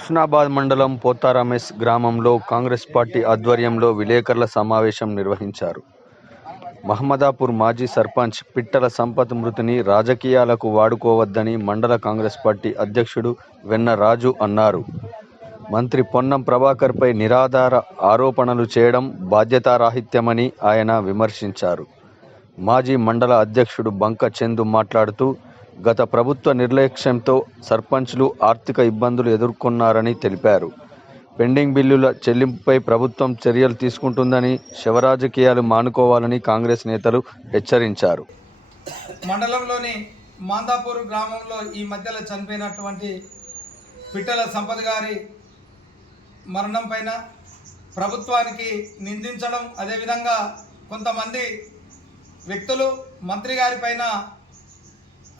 హుస్నాబాద్ మండలం పోతారమెస్ గ్రామంలో కాంగ్రెస్ పార్టీ ఆధ్వర్యంలో విలేకరుల సమావేశం నిర్వహించారు. మహమ్మదాపూర్ మాజీ సర్పంచ్ పిట్టల సంపత్ మృతిని రాజకీయాలకు వాడుకోవద్దని మండల కాంగ్రెస్ పార్టీ అధ్యక్షుడు వెన్న రాజు అన్నారు. మంత్రి పొన్నం ప్రభాకర్పై నిరాధార ఆరోపణలు చేయడం బాధ్యతారాహిత్యమని ఆయన విమర్శించారు. మాజీ మండల అధ్యక్షుడు బంక చందు మాట్లాడుతూ, గత ప్రభుత్వ నిర్లక్ష్యంతో సర్పంచ్లు ఆర్థిక ఇబ్బందులు ఎదుర్కొన్నారని తెలిపారు. పెండింగ్ బిల్లుల చెల్లింపుపై ప్రభుత్వం చర్యలు తీసుకుంటుందని, శవరాజకీయాలు మానుకోవాలని కాంగ్రెస్ నేతలు హెచ్చరించారు. మండలంలోని మాందాపూర్ గ్రామంలో ఈ మధ్యలో చనిపోయినటువంటి పిట్టల సంపత్ గారి మరణం పైన ప్రభుత్వానికి నిందించడం, అదేవిధంగా కొంతమంది వ్యక్తులు మంత్రి గారి పైన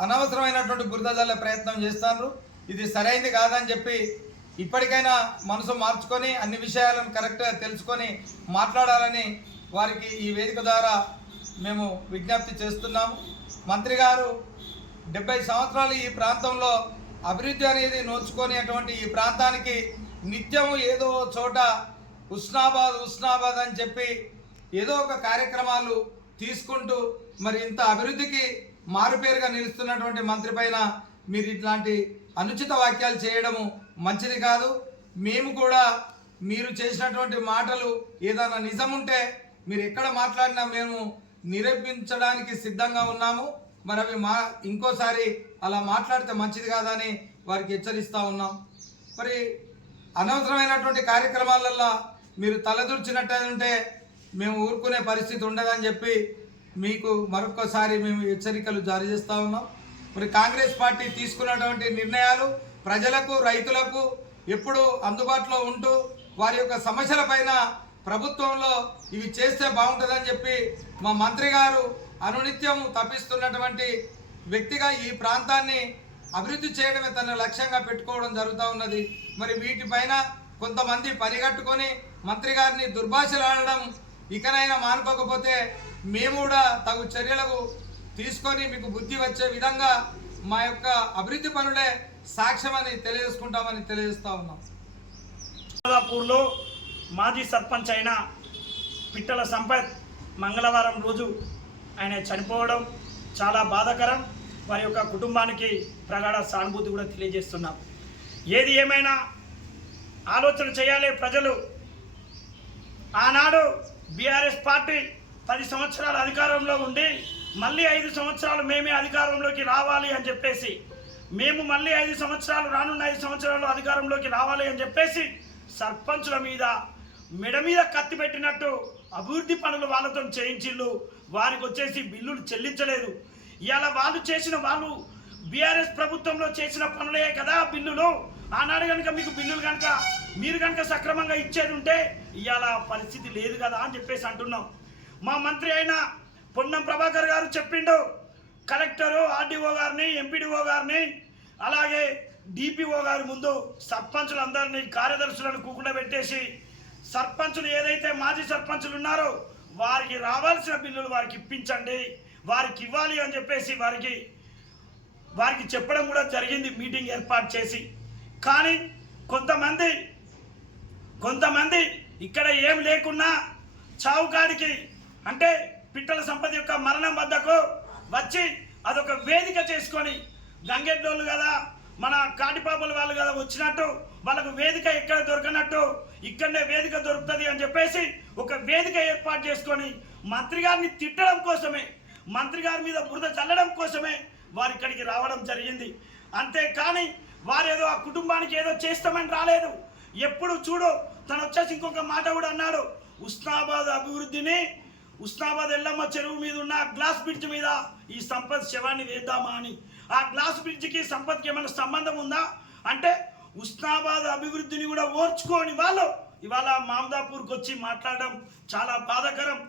అనవసరమైనటువంటి బురద జల్లే ప్రయత్నం చేస్తున్నారు. ఇది సరైనది కాదని చెప్పి ఇప్పటికైనా మనసు మార్చుకొని అన్ని విషయాలను కరెక్ట్గా తెలుసుకొని మాట్లాడాలని వారికి ఈ వేదిక ద్వారా మేము విజ్ఞప్తి చేస్తున్నాము. మంత్రి గారు 70 సంవత్సరాలు ఈ ప్రాంతంలో అభివృద్ధి అనేది నోచుకునేటువంటి ఈ ప్రాంతానికి నిత్యము ఏదో చోట హుస్నాబాద్ అని చెప్పి ఏదో ఒక కార్యక్రమాలు తీసుకుంటూ మరి ఇంత అభివృద్ధికి మారుపేరుగా నిలుస్తున్నటువంటి మంత్రి పైన మీరు ఇట్లాంటి అనుచిత వాక్యాలు చేయడము మంచిది కాదు. మేము కూడా మీరు చేసినటువంటి మాటలు ఏదైనా నిజం ఉంటే మీరు ఎక్కడ మాట్లాడినా మేము నిరూపించడానికి సిద్ధంగా ఉన్నాము. మరి అవి ఇంకోసారి అలా మాట్లాడితే మంచిది కాదని వారికి హెచ్చరిస్తూ ఉన్నాం. మరి అనవసరమైనటువంటి కార్యక్రమాలలో మీరు తలదూర్చినట్టుంటే మేము ఊరుకునే పరిస్థితి ఉండదని చెప్పి మీకు మరొకసారి మేము హెచ్చరికలు జారీ చేస్తూ ఉన్నాం. మరి కాంగ్రెస్ పార్టీ తీసుకున్నటువంటి నిర్ణయాలు ప్రజలకు, రైతులకు ఎప్పుడు అందుబాటులో ఉంటూ వారి యొక్క సమస్యల పైన ప్రభుత్వంలో ఇవి చేస్తే బాగుంటుందని చెప్పి మా మంత్రి గారు అనునిత్యం తప్పిస్తున్నటువంటి వ్యక్తిగా ఈ ప్రాంతాన్ని అభివృద్ధి చేయడమే తన లక్ష్యంగా పెట్టుకోవడం జరుగుతూ ఉన్నది. మరి వీటిపైన కొంతమంది పరిగట్టుకొని మంత్రి గారిని దుర్భాషలాడడం ఇకనైనా మానుకోకపోతే మేము కూడా తగు చర్యలకు తీసుకొని మీకు బుద్ధి వచ్చే విధంగా మా యొక్క అభివృద్ధి పనులే సాక్ష్యమని తెలియజేసుకుంటామని తెలియజేస్తా ఉన్నాం. మహమ్మదాపూర్లో మాజీ సర్పంచ్ అయిన పిట్టల సంపత్ మంగళవారం రోజు ఆయన చనిపోవడం చాలా బాధాకరం. వారి యొక్క కుటుంబానికి ప్రగాఢ సానుభూతి కూడా తెలియజేస్తున్నాం. ఏది ఏమైనా ఆలోచన చేయాలి ప్రజలు. ఆనాడు బీఆర్ఎస్ పార్టీ 10 సంవత్సరాలు అధికారంలో ఉండి మళ్ళీ 5 సంవత్సరాలు మేమే అధికారంలోకి రావాలి అని చెప్పేసి, మేము మళ్ళీ 5 సంవత్సరాలు రానున్న 5 సంవత్సరాలు అధికారంలోకి రావాలి అని చెప్పేసి సర్పంచుల మీద మెడ మీద కత్తి పెట్టినట్టు అభివృద్ధి పనులు వాళ్ళతో చేయించిళ్ళు. వారికి వచ్చేసి బిల్లులు చెల్లించలేదు. ఇవాళ వాళ్ళు బీఆర్ఎస్ ప్రభుత్వంలో చేసిన పనులే కదా బిల్లులు. ఆనాడు కనుక మీకు బిల్లులు కనుక మీరు కనుక సక్రమంగా ఇచ్చేది ఉంటే ఇవాళ పరిస్థితి లేదు కదా అని చెప్పేసి అంటున్నాం. మా మంత్రి అయిన పొన్నం ప్రభాకర్ గారు చెప్పిండు, కలెక్టరు, ఆర్డీఓ గారిని, ఎంపీడీఓ గారిని, అలాగే డిపిఓ గారి ముందు సర్పంచులందరినీ, కార్యదర్శులను కూకుండబెట్టేసి సర్పంచులు ఏదైతే మాజీ సర్పంచులు ఉన్నారో వారికి రావాల్సిన బిల్లులు వారికి ఇప్పించండి, వారికి ఇవ్వాలి అని చెప్పేసి వారికి చెప్పడం కూడా జరిగింది మీటింగ్ ఏర్పాటు చేసి. కానీ కొంతమంది ఇక్కడ ఏం లేకున్నా చావుకాడికి అంటే పిట్టల సంపద యొక్క మరణం వద్దకు వచ్చి అదొక వేదిక చేసుకొని గంగెడ్డోళ్ళు కదా, మన కాటిపాపల వాళ్ళు కదా వచ్చినట్టు వాళ్ళకు వేదిక ఎక్కడ దొరకనట్టు ఇక్కడనే వేదిక దొరుకుతుంది అని చెప్పేసి ఒక వేదిక ఏర్పాటు చేసుకొని మంత్రి గారిని తిట్టడం కోసమే, మంత్రి గారి మీద బురద చల్లడం కోసమే వారు ఇక్కడికి రావడం జరిగింది. అంతేకాని వారేదో ఆ కుటుంబానికి ఏదో చేస్తామని రాలేదు. ఎప్పుడు చూడు తను వచ్చేసి ఇంకొక మాట కూడా అన్నాడు, హుస్నాబాద్ ఎల్లమ్మ చెరువు మీద ఉన్న గ్లాస్ బ్రిడ్జ్ మీద ఈ సంపత్ శవాన్ని వేద్దామా అని. ఆ గ్లాస్ బ్రిడ్జ్కి సంపత్కి ఏమైనా సంబంధం ఉందా అంటే హుస్నాబాద్ అభివృద్ధిని కూడా ఓర్చుకోని వాళ్ళు ఇవాళ మహమ్మదాపూర్కి వచ్చి మాట్లాడడం చాలా బాధాకరం.